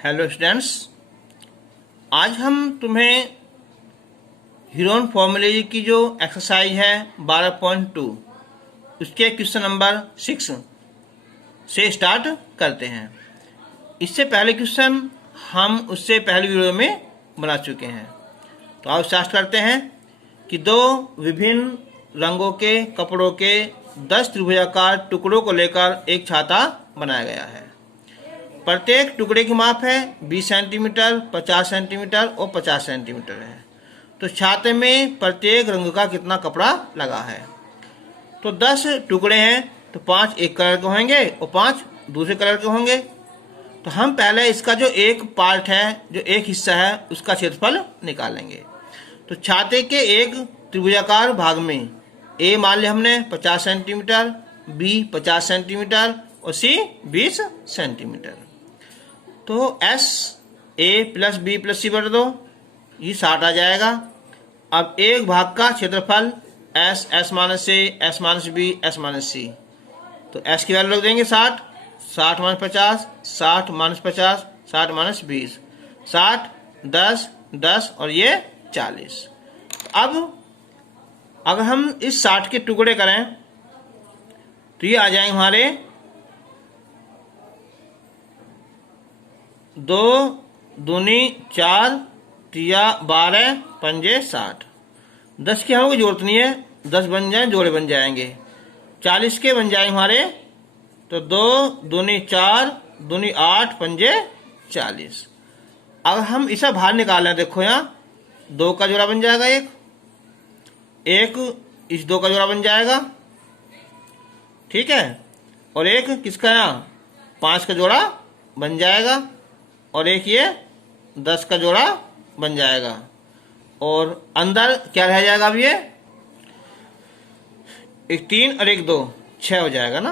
Hello students, आज हम तुम्हें हीरोन फॉर्मूले की जो एक्सरसाइज है 12.2 उसके क्वेश्चन नंबर 6 से स्टार्ट करते हैं। इससे पहले क्वेश्चन हम उससे पहले वीडियो में बना चुके हैं। तो आओ स्टार्ट करते हैं कि दो विभिन्न रंगों के कपड़ों के 10 त्रिभुजाकार टुकड़ों को लेकर एक छाता बनाया गया है। प्रत्येक टुकड़े की माप है 20 सेंटीमीटर, 50 सेंटीमीटर और 50 सेंटीमीटर है। तो छाते में प्रत्येक रंग का कितना कपड़ा लगा है। तो 10 टुकड़े हैं तो 5 एक कलर के होंगे और 5 दूसरे कलर के होंगे। तो हम पहले इसका जो एक पार्ट है, जो एक हिस्सा है, उसका क्षेत्रफल निकालेंगे। तो छाते के एक त्रिभुजाकार भाग में ए मान लिया हमने 50 सेंटीमीटर, बी 50 सेंटीमीटर और सी 20 सेंटीमीटर। तो S A plus B plus C बटा 2 ये 60 आ जाएगा। अब एक भाग का क्षेत्रफल S, S minus A, S minus B, S minus C. तो एस की वैल्यू रख देंगे 60, 60 माइनस 50, 60 माइनस 50, 60 माइनस 20, 60, 10, 10 और ये 40। अब अगर हम इस 60 के टुकड़े करें तो ये आ जाएंगे हमारे 2 दूनी 4 तिया 12 पंजे 60। 10 की हमें जरूरत नहीं है, 10 बन जाए जोड़े बन जाएंगे। 40 के बन जाएंगे हमारे, तो 2 दूनी 4 दूनी 8 पंजे 40। अगर हम इसे बाहर निकालें, देखो यहाँ 2 का जोड़ा बन जाएगा, एक इस 2 का जोड़ा बन जाएगा, ठीक है। और एक किसका यहाँ 5 का जोड़ा बन जाएगा और एक ये 10 का जोड़ा बन जाएगा। और अंदर क्या रह जाएगा, अब ये एक 3 और एक 2 6 हो जाएगा ना।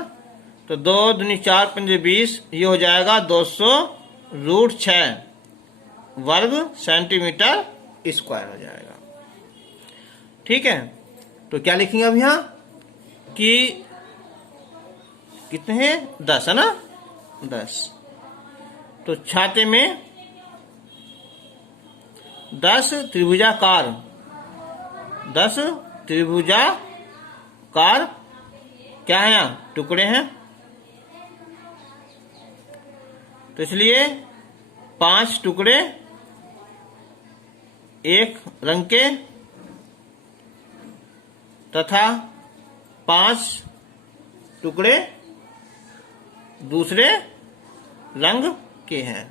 तो 2 दूनी 4 पंजे 20, ये हो जाएगा 200√6 वर्ग सेंटीमीटर स्क्वायर हो जाएगा, ठीक है। तो क्या लिखेंगे अब यहाँ कि कितने हैं, 10 है ना, 10। तो छाते में 10 त्रिभुजाकार क्या है यहाँ टुकड़े हैं। तो इसलिए 5 टुकड़े एक रंग के तथा 5 टुकड़े दूसरे रंग के हैं।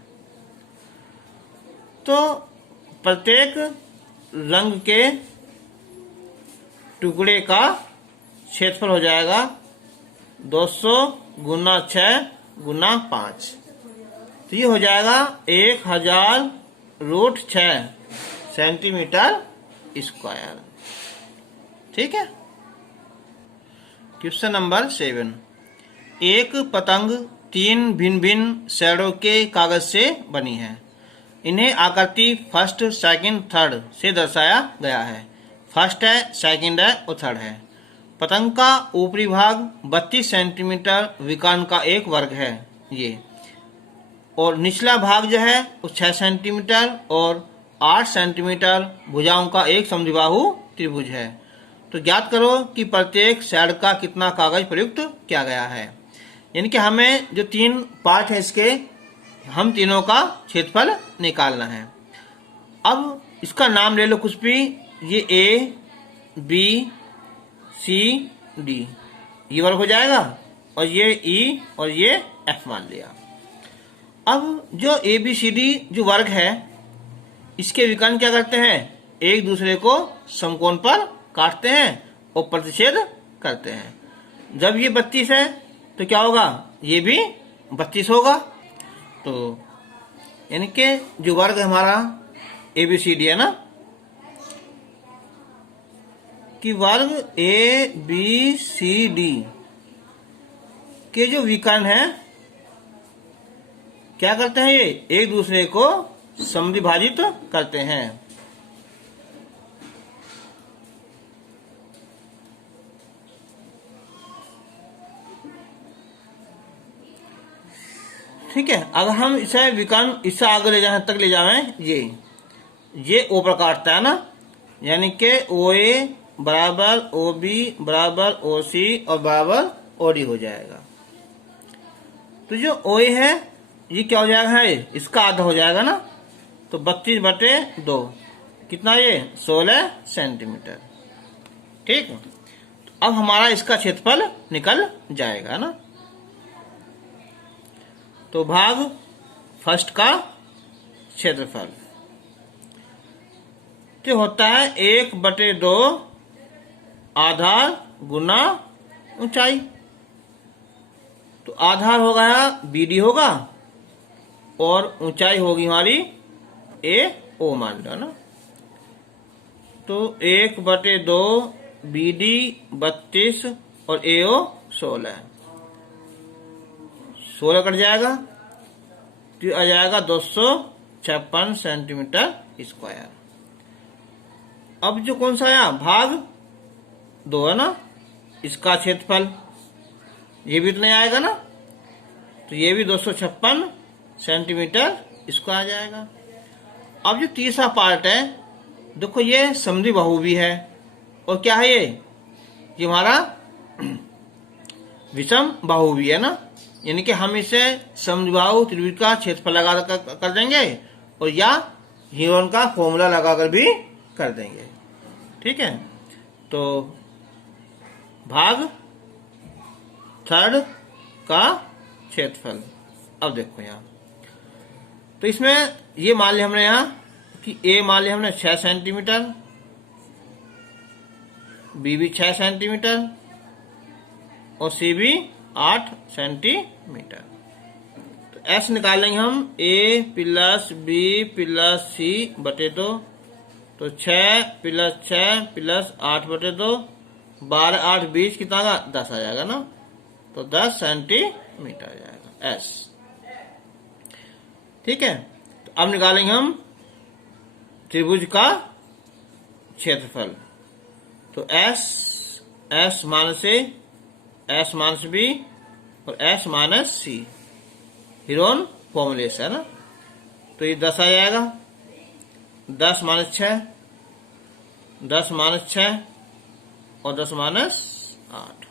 तो प्रत्येक रंग के टुकड़े का क्षेत्रफल हो जाएगा 200 गुना 6 गुना 5। तो ये हो जाएगा 1000√6 सेंटीमीटर स्क्वायर, ठीक है। Question number 7। एक पतंग 3 भिन्न भिन्न शेडों के कागज से बनी है। इन्हें आकृति फर्स्ट, सेकंड, थर्ड से दर्शाया गया है। फर्स्ट है, सेकंड है और थर्ड है। पतंग का ऊपरी भाग 32 सेंटीमीटर विकर्ण का एक वर्ग है ये, और निचला भाग जो है वो 6 सेंटीमीटर और 8 सेंटीमीटर भुजाओं का एक समद्विबाहु त्रिभुज है। तो ज्ञात करो कि प्रत्येक साइड का कितना कागज प्रयुक्त किया गया है। यानी कि हमें जो 3 पार्ट है इसके, हम तीनों का क्षेत्रफल निकालना है। अब इसका नाम ले लो कुछ भी, ये ए बी सी डी ये वर्ग हो जाएगा, और ये ई और ये एफ मान लिया। अब जो ए बी सी डी जो वर्ग है, इसके विकर्ण क्या करते हैं, एक दूसरे को समकोण पर काटते हैं और प्रतिच्छेद करते हैं। जब ये 32 है तो क्या होगा, ये भी 32 होगा। तो यानी कि जो वर्ग हमारा ए बी सी डी है ना, कि वर्ग ए बी सी डी के जो विकर्ण है क्या करते हैं, ये एक दूसरे को समद्विभाजित करते हैं। ठीक है। अगर हम इसे विकर्ण इससे आगे ले जाए तक ले जाएं, ये ओ पर काटता है ना, यानी कि ओ ए बराबर ओ बी बराबर ओ सी और बराबर ओ डी हो जाएगा। तो जो ओ ए है ये क्या हो जाएगा, है इसका आधा हो जाएगा ना, तो 32/2 कितना, ये 16 सेंटीमीटर। ठीक, तो अब हमारा इसका क्षेत्रफल निकल जाएगा ना। तो भाग फर्स्ट का क्षेत्रफल तो होता है 1/2 आधार गुना ऊंचाई। तो आधार हो गया BD होगा और ऊंचाई होगी हमारी AO मान लो ना। तो 1/2 BD 32 और AO 16 कट जाएगा, तो आ जाएगा 256 सेंटीमीटर स्क्वायर। अब जो कौन सा आया, भाग 2 है ना, इसका क्षेत्रफल ये भी इतना आएगा ना, तो ये भी 256 सेंटीमीटर इसको आ जाएगा। अब जो तीसरा पार्ट है, देखो ये समद्विबाहु भी है और क्या है, ये हमारा विषम बाहु भी है ना, यानी कि हम इसे समद्विबाहु त्रिभुज का क्षेत्रफल लगा कर देंगे और या हीरोन का फॉर्मूला लगाकर भी कर देंगे। ठीक है, तो भाग थर्ड का क्षेत्रफल। अब देखो यहाँ, तो इसमें ये मान लिया हमने यहाँ कि ए मान लिया हमने 6 सेंटीमीटर, बी भी 6 सेंटीमीटर और सी भी 8 सेंटीमीटर। तो एस निकालेंगे हम, ए प्लस बी प्लस सी बटे 2, तो 6 प्लस 6 प्लस 8/2, 12 8 20 कितना का 10 आ जाएगा ना, तो 10 सेंटीमीटर आ जाएगा एस। ठीक है, तो अब निकालेंगे हम त्रिभुज का क्षेत्रफल। तो S minus A, S minus B और एस माइनस सी हीरोन फॉर्मूले से है ना, तो ये 10 आ जाएगा, 10 माइनस 6, 10 माइनस 6 और 10 माइनस 8,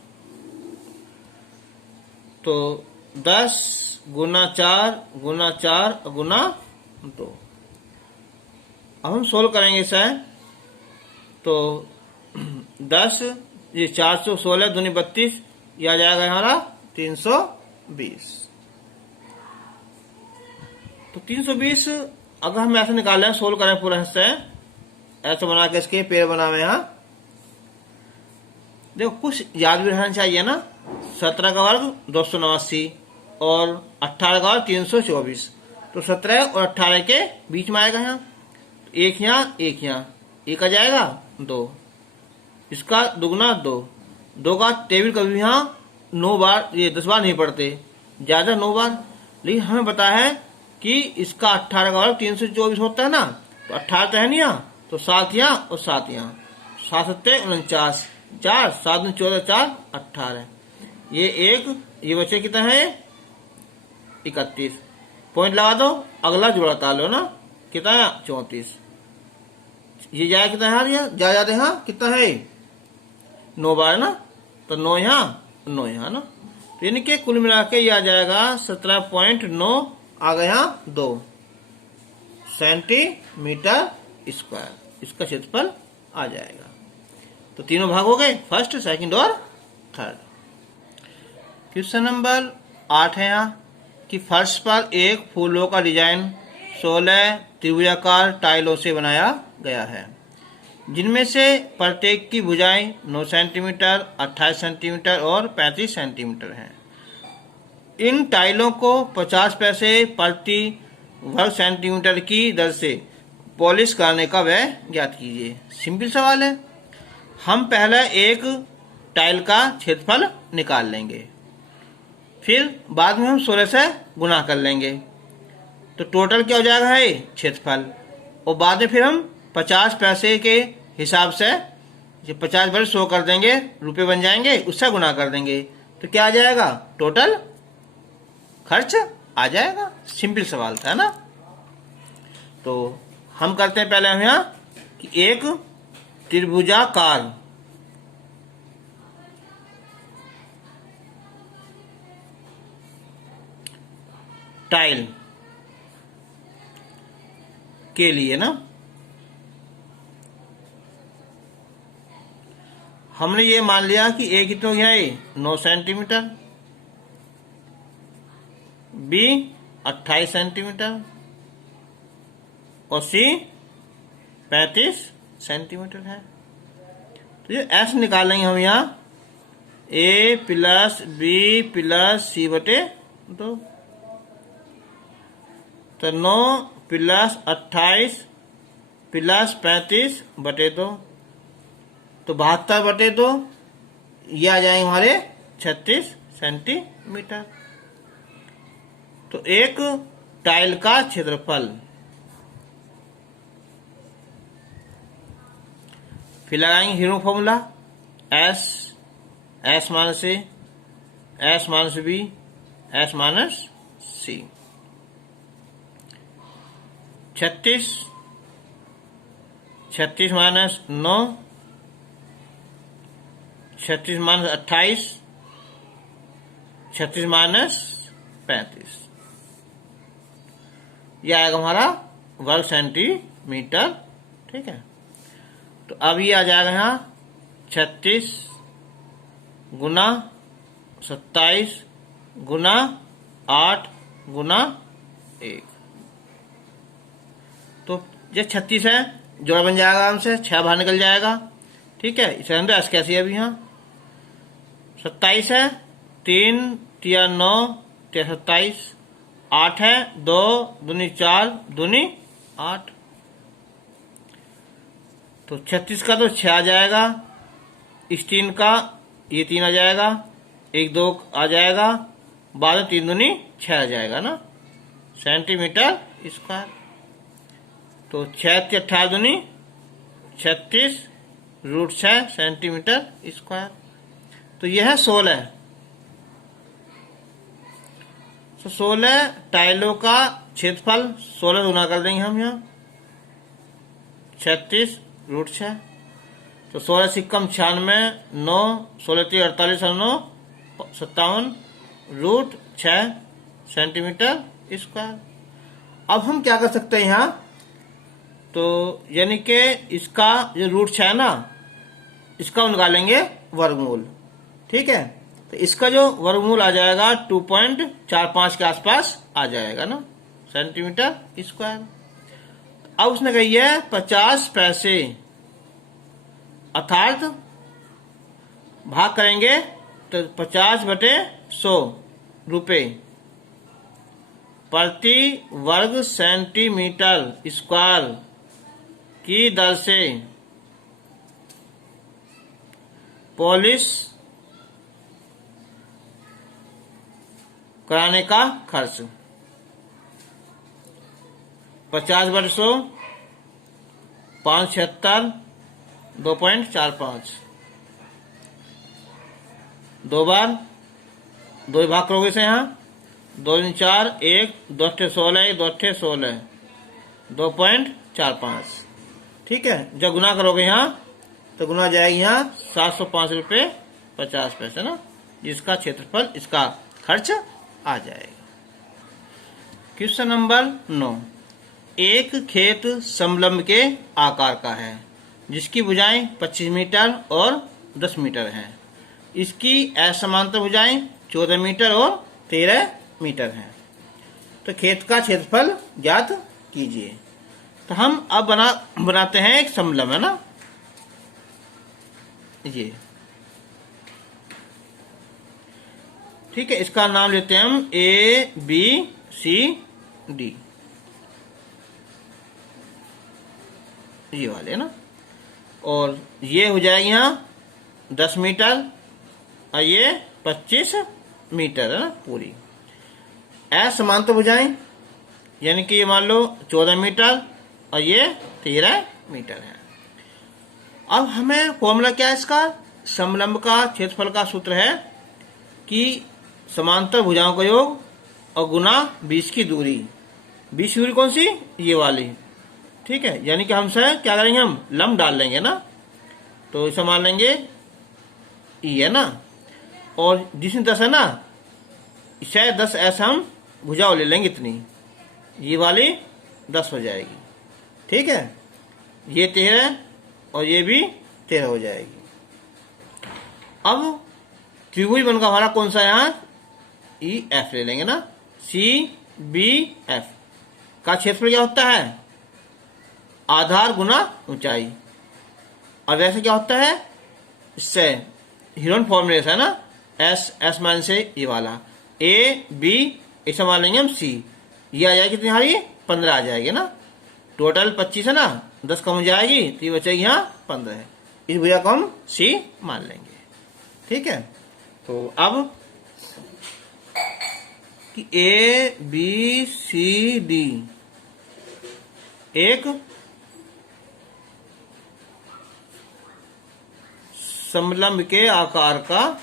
तो 10 गुना 4 गुना 4 गुना 2। अब हम सोल्व करेंगे इसे, तो 10 ये 416 दूनी 32, यह आ जाएगा हमारा 320। तो 320 अगर हम ऐसे निकालें, सोल्व करें पूरा हिस्से ऐसे बना के इसके पेड़ बनावे यहाँ, देखो कुछ याद भी रहना चाहिए ना। 17 का वर्ग 289 और 18 का वर्ग 324, तो 17 और 18 के बीच में आएगा यहाँ, एक यहाँ एक यहाँ, एक आ जाएगा 2, इसका दुगना 2 का टेबल कभी यहाँ 9 बार, ये 10 बार नहीं पढ़ते, ज्यादा 9 बार। लेकिन हमें पता है कि इसका 18 का वर्ग 324 होता है ना, तो 18 तो है नहीं यहाँ, तो 7 यहाँ और 7 यहाँ, 7 7 49, 4 7 14 4 18, ये एक, ये बचे कितना है 31, पॉइंट लगा दो, अगला जोड़ा ताल लो ना, कितना है 34, ये जाए कितना है यार, ज्यादा यहाँ कितना है 9 बार ना, तो 9 यहाँ 9 यहाँ ना, तो यानी कि कुल मिला के यह आ जाएगा 17.9 आ गया 2 सेंटीमीटर स्क्वायर, इसका क्षेत्रफल आ जाएगा। तो तीनों भाग हो गए, फर्स्ट सेकंड और थर्ड। क्वेश्चन नंबर 8 है यहाँ कि फर्श पर एक फूलों का डिजाइन 16 त्रिभुजाकार टाइलों से बनाया गया है, जिनमें से प्रत्येक की भुजाएं 9 सेंटीमीटर, 28 सेंटीमीटर और 35 सेंटीमीटर हैं। इन टाइलों को 50 पैसे प्रति वर्ग सेंटीमीटर की दर से पॉलिश करने का व्यय ज्ञात कीजिए। सिंपल सवाल है, हम पहले एक टाइल का क्षेत्रफल निकाल लेंगे, फिर बाद में हम 16 से गुना कर लेंगे, तो टोटल क्या हो जाएगा है क्षेत्रफल, और बाद में फिर हम 50 पैसे के हिसाब से 50 बड़े 100 कर देंगे, रुपए बन जाएंगे, उससे गुना कर देंगे, तो क्या आ जाएगा टोटल खर्च आ जाएगा। सिंपल सवाल था ना। तो हम करते हैं पहले हम यहाँ कि एक त्रिभुजाकार टाइल के लिए ना हमने ये मान लिया कि ए कितना हो गया, ये 9 सेंटीमीटर, बी 28 सेंटीमीटर और सी 35 सेंटीमीटर है। तो ये एस निकालेंगे हम यहाँ ए प्लस बी प्लस सी बटे 2। तो 9 प्लस 28 प्लस 35 बटे 2, तो 72 बटे 2, ये आ जाएंगे हमारे 36 सेंटीमीटर। तो एक टाइल का क्षेत्रफल, फिर लगाएंगे hero formula S minus A, S minus B, S minus C. 36 minus 9, 36 minus 28, 36 minus 35, यह आएगा हमारा वर्ग सेंटीमीटर। ठीक है। तो अब ये आ जाएगा यहाँ 36 गुना 27 गुना 8 गुना 1। तो ये 36 है, जोड़ा बन जाएगा आराम से, 6 बाहर निकल जाएगा। ठीक है। इसे अंदर एस कैसी है अभी यहाँ 27 है, 3 तिया 9 तिया 27, 8 है, 2 दूनी 4 दूनी 8। तो 36 का तो 6 आ जाएगा, इस 3 का ये 3 आ जाएगा, 1 2 आ जाएगा, बाद में 3 दूनी 6 आ जाएगा ना सेंटीमीटर स्क्वायर। तो 6 18 दूनी 36 रूट 6 सेंटीमीटर स्क्वायर। तो यह है 16। तो 16 टाइलों का क्षेत्रफल 16 गुना कर देंगे हम यहाँ 36 रूट 6। तो 16 सिक्कम 96, 9 16 3 48 और 9 57 रूट 6 सेंटीमीटर स्क्वायर। अब हम क्या कर सकते हैं यहाँ, तो यानी कि इसका जो रूट 6 है ना, इसका निकालेंगे वर्गमूल। ठीक है। तो इसका जो वर्गमूल आ जाएगा 2.45 के आसपास आ जाएगा ना सेंटीमीटर स्क्वायर। अब उसने कही है 50 पैसे, अर्थात भाग करेंगे तो 50 बटे 100 रुपए प्रति वर्ग सेंटीमीटर स्क्वायर की दर से पॉलिश कराने का खर्च। 50 बटे 100 576 2.45, 2 बार 2 भाग करोगे से यहाँ 2 दिन 4 1 2 अट्ठे 16 2 अट्ठे 16 2.45। ठीक है। जब गुना करोगे यहाँ तो गुना जाएगी यहाँ 705 रुपये 50 पैसे ना, जिसका क्षेत्रफल इसका खर्च आ जाएगा। Question number 9। एक खेत समलंब के आकार का है जिसकी भुजाएं 25 मीटर और 10 मीटर हैं। इसकी असमांतर भुजाएं 14 मीटर और 13 मीटर हैं। तो खेत का क्षेत्रफल ज्ञात कीजिए। तो हम अब बनाते हैं एक समलंब, है ना, ये। ठीक है। इसका नाम लेते हैं हम ए बी सी डी, ये वाले ना। और ये हो जाएगी यहाँ 10 मीटर और ये 25 मीटर है ना पूरी। असमांतर भुजाएं यानी कि ये मान लो 14 मीटर और ये 13 मीटर है। अब हमें फॉर्मूला क्या है इसका, समलंब का क्षेत्रफल का सूत्र है कि समांतर भुजाओं का योग और गुना 20 की दूरी। 20 की दूरी कौन सी? ये वाली। ठीक है, यानी कि हमसे क्या करेंगे, हम लंब डाल लेंगे ना, तो इसे मान लेंगे ई है ना, और जिसमें 10 है ना, शायद 10 ऐसा हम भुजाओ ले लेंगे इतनी, ये वाली 10 हो जाएगी। ठीक है, ये 13 और ये भी 13 हो जाएगी। अब त्रिभुज बनकर हमारा कौन सा यहाँ ई एफ ले लेंगे ना, सी बी एफ का क्षेत्रफल क्या होता है? आधार गुना ऊंचाई। और वैसे क्या होता है, इससे हीरोन फॉर्मूले से है ना, एस मान से ये वाला ए बी, ऐसा मान लेंगे हम सी, ये आ जाएगी कितनी हमारी 15 आ जाएगी ना, टोटल 25 है ना, 10 कम हो जाएगी तो ये बचेगी यहाँ 15 है। इस भुजा को हम सी मान लेंगे। ठीक है, तो अब कि ए बी सी डी एक समलंब के आकार का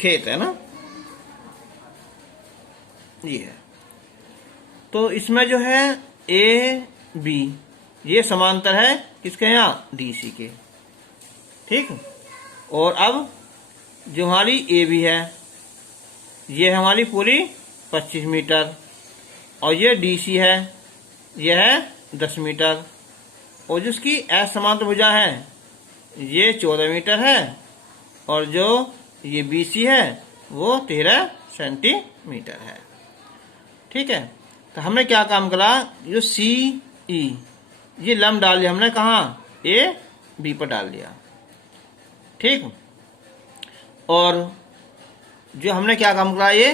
खेत है ना, ये है। तो इसमें जो है ए बी ये समांतर है किसके, यहाँ डी सी के। ठीक, और अब जो हमारी ए बी है ये हमारी पूरी 25 मीटर, और ये डी सी है ये है 10 मीटर, और जिसकी एस समांतर भुजा है ये 14 मीटर है, और जो ये बी सी है वो 13 सेंटीमीटर है। ठीक है, तो हमने क्या काम करा, जो सी ई ये लंब डाल लिया हमने, कहाँ, ए बी पर डाल दिया। ठीक, और जो हमने क्या काम करा ये,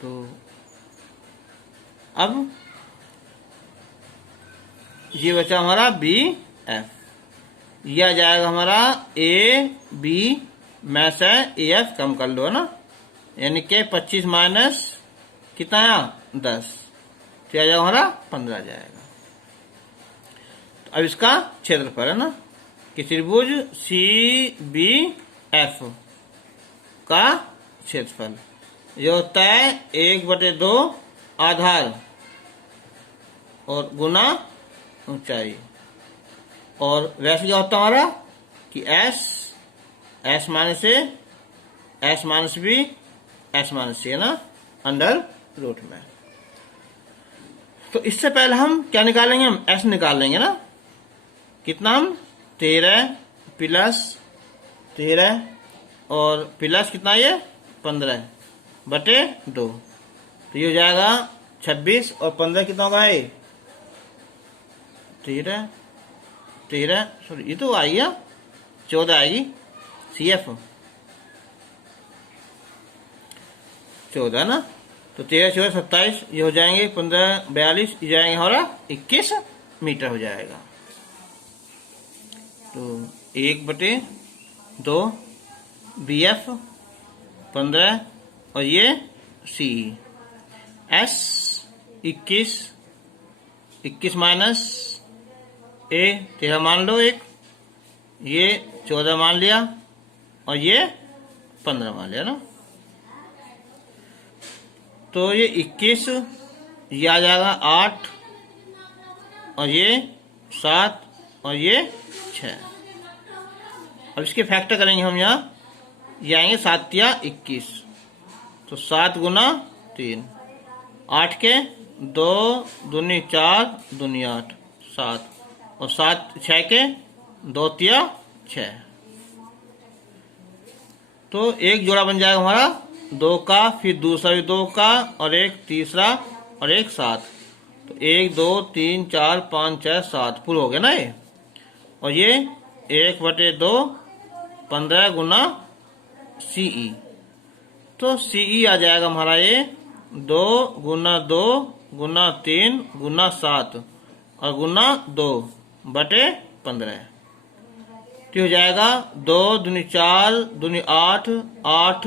तो अब ये बचा हमारा बी एफ, यह आ जाएगा हमारा ए बी में से ए एफ कम कर लो ना, यानी कि 25 माइनस कितना है 10, तो आ जाएगा हमारा 15 आ जाएगा। तो अब इसका क्षेत्रफल है ना कि त्रिभुज सी बी एफ का क्षेत्रफल जो होता है 1/2 आधार और गुना ऊंचाई, और वैसे क्या होता है हमारा कि S minus A, S minus B, S minus C है ना, अंडर रूट में। तो इससे पहले हम क्या निकालेंगे, हम एस निकाल लेंगे ना, कितना, हम 13 प्लस 13 और प्लस कितना ये 15/2, तो ये हो जाएगा 26, और 15 कितना होगा ये 13 सॉरी ये तो आई है 14 आएगी, सी एफ 14 ना, तो 13 14 27 ये हो जाएंगे 15 42 ये जाएंगे हमारा 21 मीटर हो जाएगा। तो 1/2 बी एफ 15 और ये सी एस 21 माइनस ए 13 मान लो, एक ये 14 मान लिया और ये 15 मान लिया ना, तो ये 21 ये आ जाएगा 8 और ये 7 और ये 6। अब इसके फैक्टर करेंगे हम, यहाँ ये आएंगे 7 या 21, तो 7 गुना 3 8 के 2 दूनी 4 दूनी 8 7 और 7 6 के 2 तिया 6, तो एक जोड़ा बन जाएगा हमारा 2 का, फिर दूसरा भी 2 का और एक तीसरा और एक 7, तो 1 2 3 4 5 6 7 पूरा हो गया ना ये, और ये 1/2 15 गुना सीई, तो सीई आ जाएगा हमारा ये 2 गुना 2 गुना 3 गुना 7 और गुना 2/15, तो हो जाएगा 2 दूनी 4 दूनी 8 8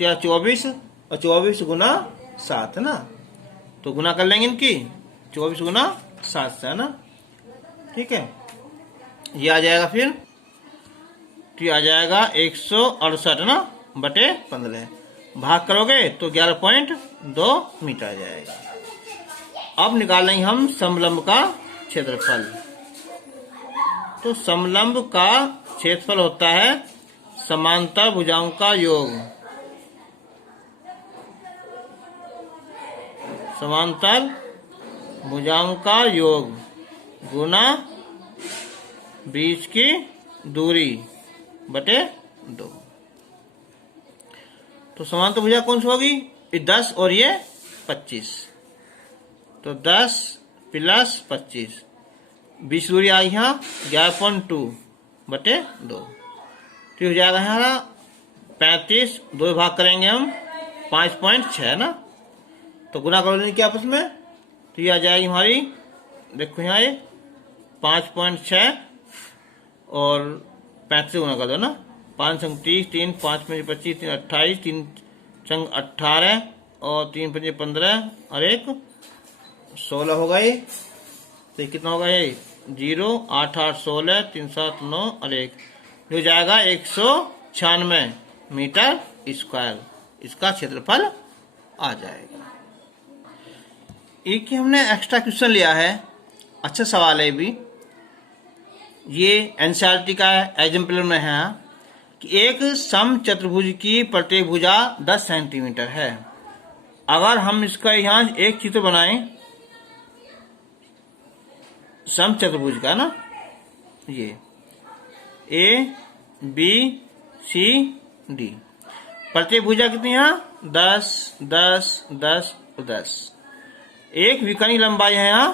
या 24 और 24 गुना 7 है ना, तो गुना कर लेंगे इनकी 24 गुना 7 से है ना। ठीक है, ये आ जाएगा फिर, तो आ जाएगा 168 ना बटे 15। भाग करोगे तो 11.2 मीटर आ जाएगा। अब निकालेंगे हम समलंब का क्षेत्रफल। तो समलंब का क्षेत्रफल होता है समांतर भुजाओं का योग। समांतर भुजाओं का योग गुना बीच की दूरी बटे 2। तो समांतर भुजा कौन सी होगी? ये 10 और ये 25। तो 10 प्लस 25, बीच दूरी आई यहाँ 11.2 बटे 2। तो हो जाएगा यहाँ 35, 2 भाग करेंगे हम 5.6 ना। तो गुना करोगे क्या आपस में? तो ये आ जाएगी हमारी, देखो यहाँ ये 5.6 और 35 से गुना कर दो ना। 5 संग 30, 3 5 में 25, 3 28, 3 संग 18 और 3 5 15 और 1 16 होगा ये। तो कितना होगा ये? 0 8 8 16 3 7 9 और 1 हो जाएगा 196 मीटर स्क्वायर। इसका क्षेत्रफल आ जाएगा। एक ही हमने एक्स्ट्रा क्वेश्चन लिया है, अच्छा सवाल है भी। ये एनसीईआरटी का एग्जाम्पल में है कि एक सम चतुर्भुज की प्रत्येक भुजा 10 सेंटीमीटर है। अगर हम इसका यहाँ एक चित्र बनाएं सम चतुर्भुज का ना, ये ए बी सी डी, प्रत्येक भुजा कितनी यहाँ 10 10 10 10। एक विकर्ण की लंबाई है यहाँ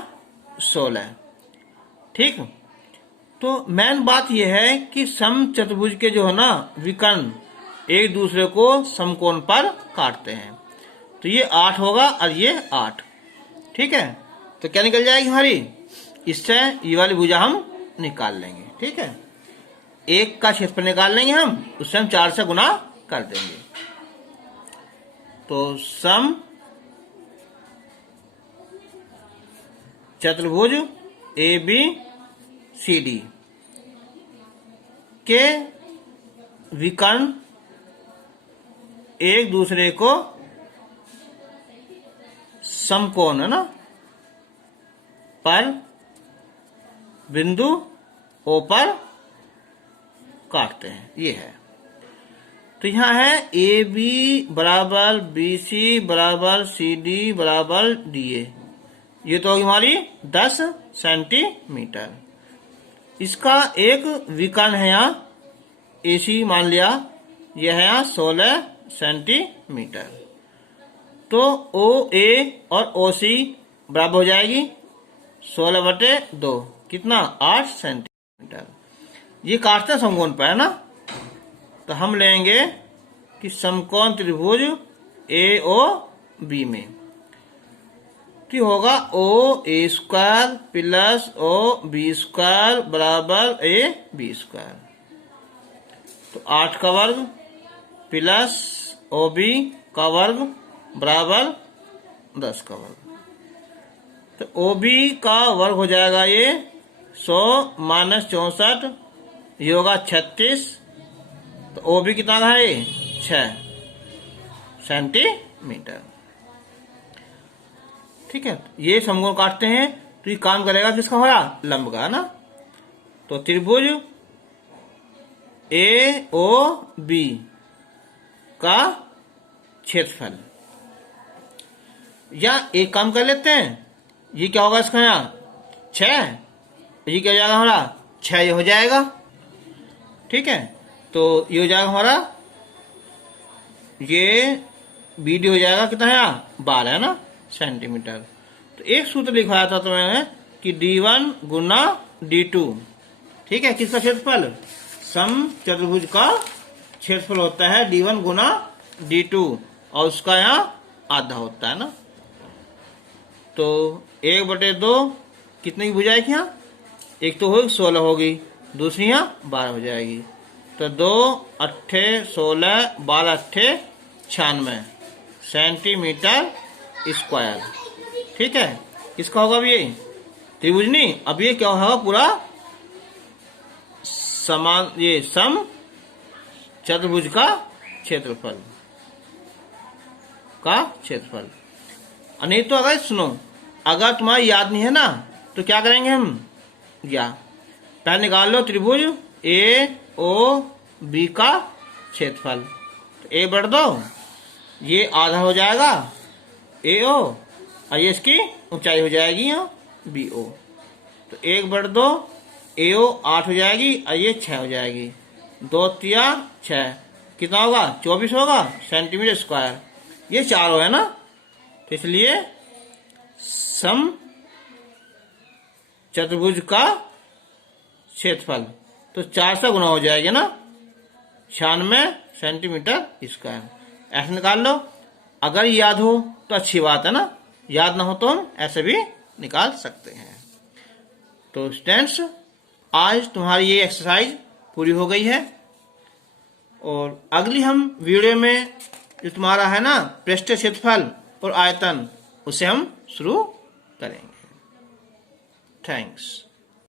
16। ठीक। तो मेन बात यह है कि सम चतुर्भुज के जो है ना विकर्ण एक दूसरे को समकोण पर काटते हैं। तो ये 8 होगा और ये 8। ठीक है। तो क्या निकल जाएगी हमारी? इससे ये वाली भुजा हम निकाल लेंगे। ठीक है। एक का क्षेत्रफल निकाल लेंगे हम, उससे हम 4 से गुना कर देंगे। तो सम चतुर्भुज ए बी सी डी के विकर्ण एक दूसरे को समकोण है ना पर बिंदु ओ पर काटते हैं। ये है। तो यहाँ है ए बी बराबर बी सी बराबर सी डी बराबर डी ए। ये तो होगी हमारी 10 सेंटीमीटर। इसका एक विकर्ण है यहाँ AC मान लिया, यह है यहाँ 16 सेंटीमीटर। तो OA और OC बराबर हो जाएगी 16/2, कितना 8 सेंटीमीटर। ये काटते हैं समकोण पर है ना। तो हम लेंगे कि समकोण त्रिभुज AOB में तो होगा OA² प्लस OB² बराबर AB²। तो 8 का वर्ग प्लस OB का वर्ग बराबर 10 का वर्ग। तो OB का वर्ग हो जाएगा ये 100 माइनस 64, ये होगा 36। तो OB कितना का है? 6 सेंटीमीटर। ठीक है। ये समकोण काटते हैं तो ये काम करेगा किसका? हमारा लंब का ना। तो त्रिभुज AOB का क्षेत्रफल, या एक काम कर लेते हैं, ये क्या होगा इसका यहाँ 6, ये क्या हो जाएगा हमारा 6 ये हो जाएगा। ठीक है। तो ये हो जाएगा हमारा, ये BD हो जाएगा कितना है यहाँ 12 है ना सेंटीमीटर। तो एक सूत्र लिखवाया था तो मैंने कि D1 गुना D2। ठीक है। किसका क्षेत्रफल? सम चतुर्भुज का क्षेत्रफल होता है D1 गुना D2 और उसका यहाँ आधा होता है ना। तो 1/2 कितने की भुजा है यहाँ? एक तो होगी 16 होगी, दूसरी यहाँ 12 हो जाएगी। तो 2 8 16 12 8 96 सेंटीमीटर स्क्वायर। ठीक है। किसका होगा अब ये? त्रिभुज नहीं, अब ये क्या होगा पूरा समान, ये सम चतुर्भुज का क्षेत्रफल का क्षेत्रफल। नहीं तो अगर सुनो, अगर तुम्हारी याद नहीं है ना तो क्या करेंगे हम, या पहले निकाल लो त्रिभुज ए ओ बी का क्षेत्रफल। तो ए बढ़ दो, ये आधा हो जाएगा ए ओ, और ये इसकी ऊंचाई हो जाएगी यहाँ बी ओ। तो 1 बढ़ 2 ए ओ 8 हो जाएगी, और ये 6 हो जाएगी। 2 तिया 6 कितना होगा, 24 होगा सेंटीमीटर स्क्वायर। ये 4 है ना, तो इसलिए सम चतुर्भुज का क्षेत्रफल तो 4 से गुना हो जाएगा ना, 96 सेंटीमीटर स्क्वायर। ऐसे निकाल लो। अगर याद हो तो अच्छी बात है ना, याद ना हो तो हम ऐसे भी निकाल सकते हैं। तो स्टूडेंट्स, आज तुम्हारी ये एक्सरसाइज पूरी हो गई है, और अगली हम वीडियो में जो तुम्हारा है ना पृष्ठीय क्षेत्रफल और आयतन, उसे हम शुरू करेंगे। थैंक्स।